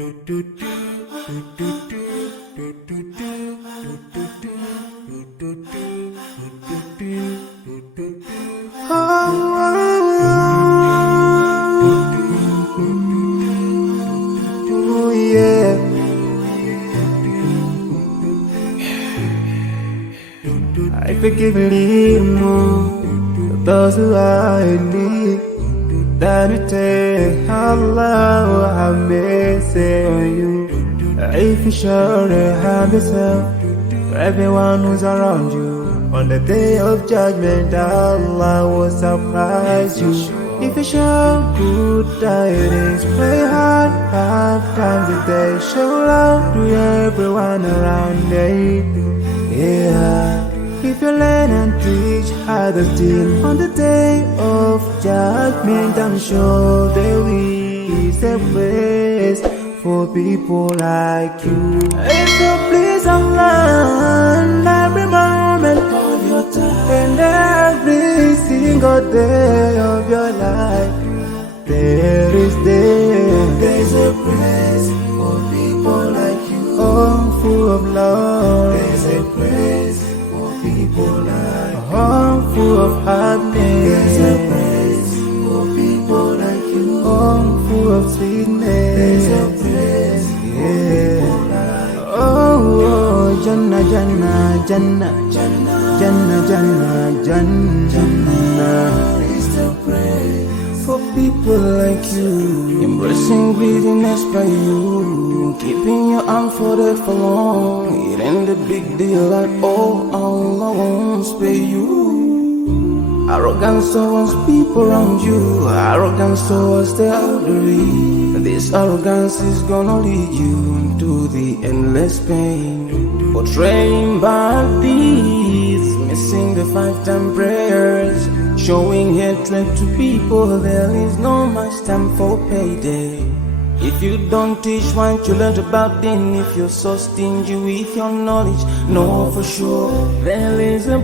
Oh yeah. I forgive those who are in need. That you take Allah have mercy on you. If you surely have yourself for everyone who's around you. On the day of judgment, Allah will surprise you. If you show good tidings, pray hard 5 times a day. Show love to everyone around you. Yeah. If you learn and teach others still on the day of judgment, I'm sure there is a place for people like you. If you please Allah every moment of your time and every single day of your life, there's a place for people like you. Oh, full of love. There's a place for people like you. Oh, full of happiness. There's a place for people like you. Oh, full of sweetness. There's a place for people like you. Oh, Jannah, Jannah, Jannah, Jannah, Jannah, Jannah, Jannah. It's the praise for people like you. Embracing greediness by you, keeping your arm folded for long. It ain't a big deal at all. Allah won't spare you. Arrogance towards people around you, arrogance towards the elderly. This arrogance is gonna lead you to the endless pain. Portraying bad deeds, missing the 5-time prayers, showing hatred to people. There is no much time for payday. If you don't teach what you learned about them, if you're so stingy with your knowledge, know for sure there is a